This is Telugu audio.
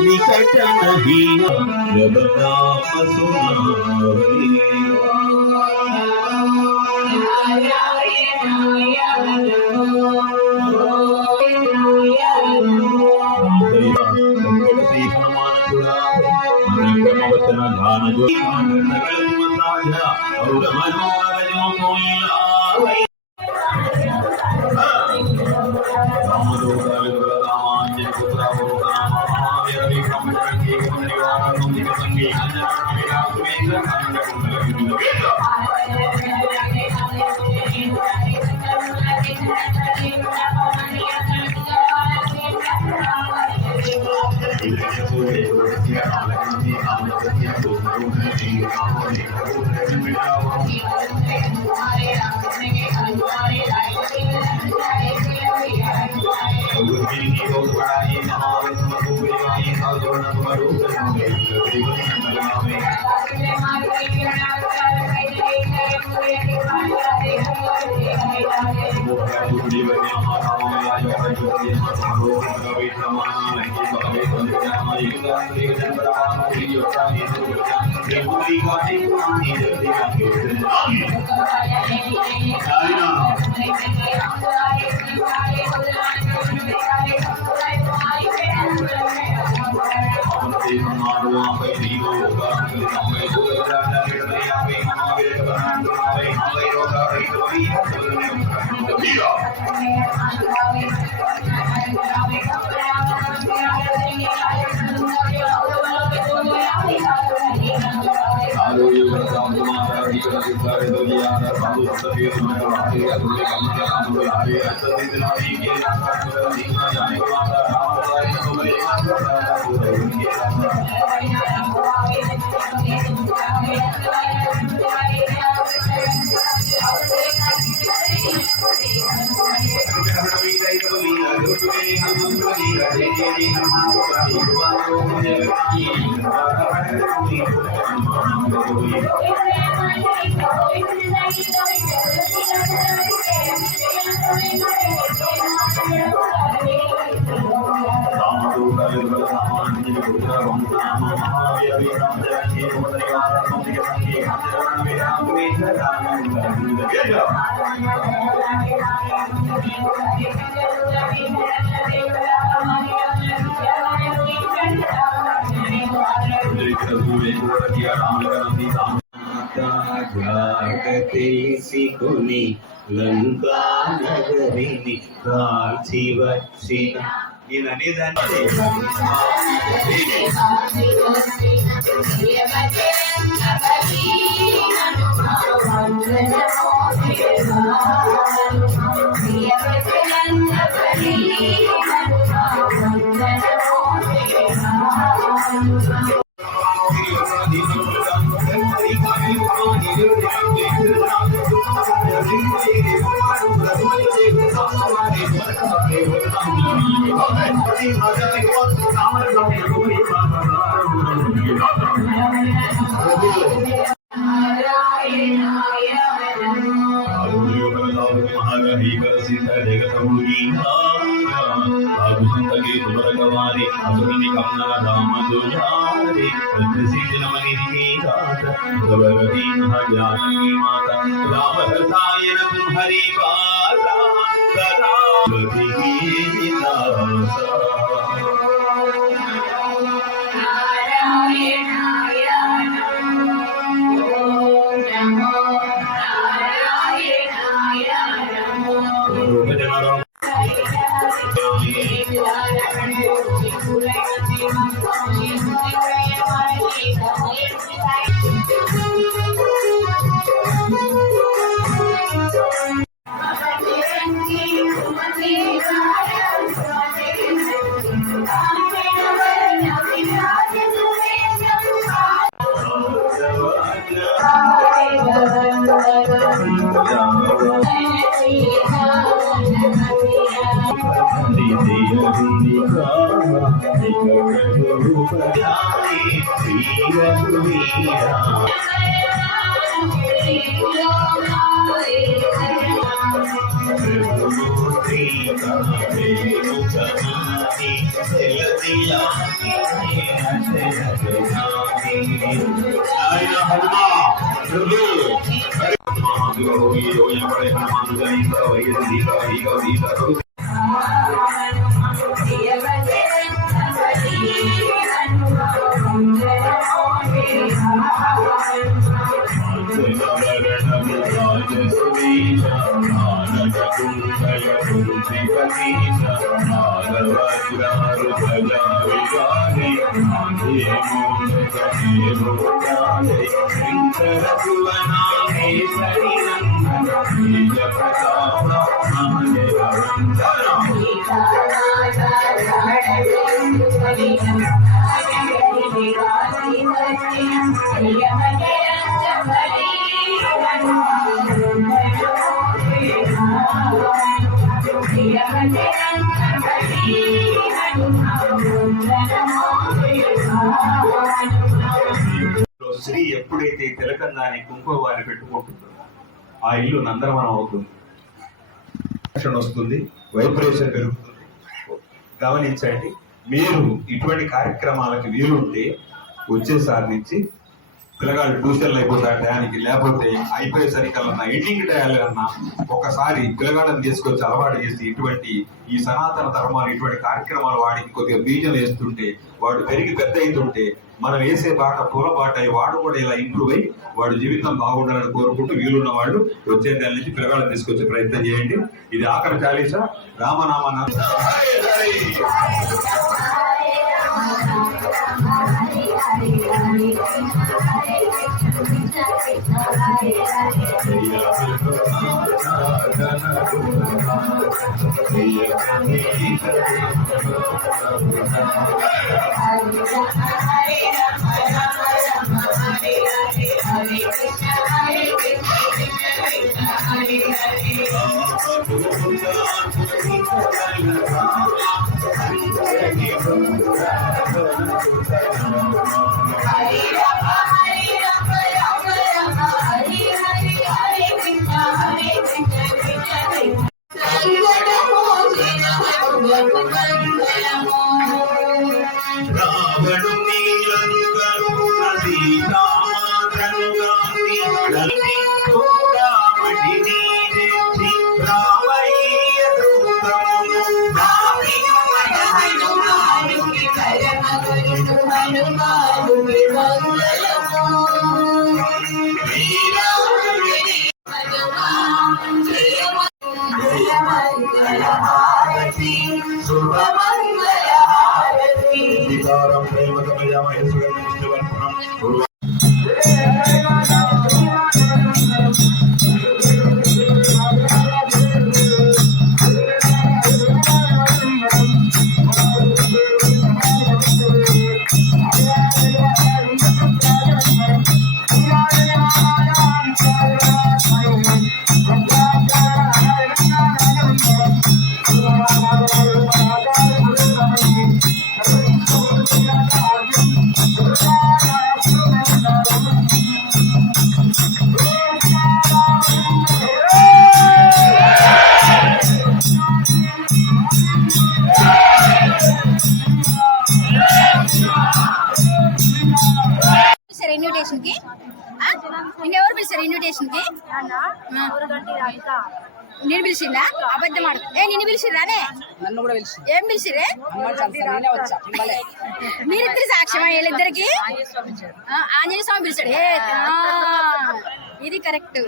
निकट नहीं जब नाम सुनावे తెలిసికొని లంకా నగరిని కాల్చి వచ్చిన నేననేదాన్ని हरि पासा सदा नारायणाय స్త్రీ ఎప్పుడైతే తిలకంగానే కుంకుమ వారిని పెట్టుకుంటుందో ఆ ఇల్లు నందనవనం అవుతుంది, వస్తుంది, వైబ్రేషన్ పెరుగుతుంది. గమనించండి, మీరు ఇటువంటి కార్యక్రమాలకి వీలుంటే వచ్చేసారి నుంచి పిల్లగాళ్ళు ట్యూషన్లు అయిపోతారు టయానికి, లేకపోతే అయిపోయేసరికల్లా ఎండింగ్ టయాలన్నా ఒకసారి పిల్లగాళ్ళని తీసుకొచ్చి అలవాటు చేసి ఇటువంటి ఈ సనాతన ధర్మాలు ఇటువంటి కార్యక్రమాలు వాడికి కొద్దిగా బీజం వేస్తుంటే వాడు పెరిగి పెద్ద అవుతుంటే మనం వేసే బాట పూల బాట అయి వాడు కూడా ఇలా ఇంప్రూవ్ అయ్యి వాడు జీవితం బాగుండాలని కోరుకుంటూ వీలున్న వాళ్ళు వచ్చే నెల నుంచి పిల్లగాళ్ళని తీసుకొచ్చే ప్రయత్నం చేయండి. ఇది ఆఖరి చాలీస రామనామ రావణు నీలంగను వికారం ప్రేమకమయ మహేశ్వరం ఇన్విటేషన్ కి ఇంకెవరు పిలిచారు ఇన్విటేషన్ కి? నేను పిలిచిందా? అబద్ధం ఆడు. నిన్ను పిలిచిర్రానే? నన్ను కూడా పిలిచి ఏం పిలిచిరే? మీరిద్దరు సాక్ష్యమా వీళ్ళిద్దరికి? ఆంజనేయ స్వామి పిలిచాడు. ఇది కరెక్ట్.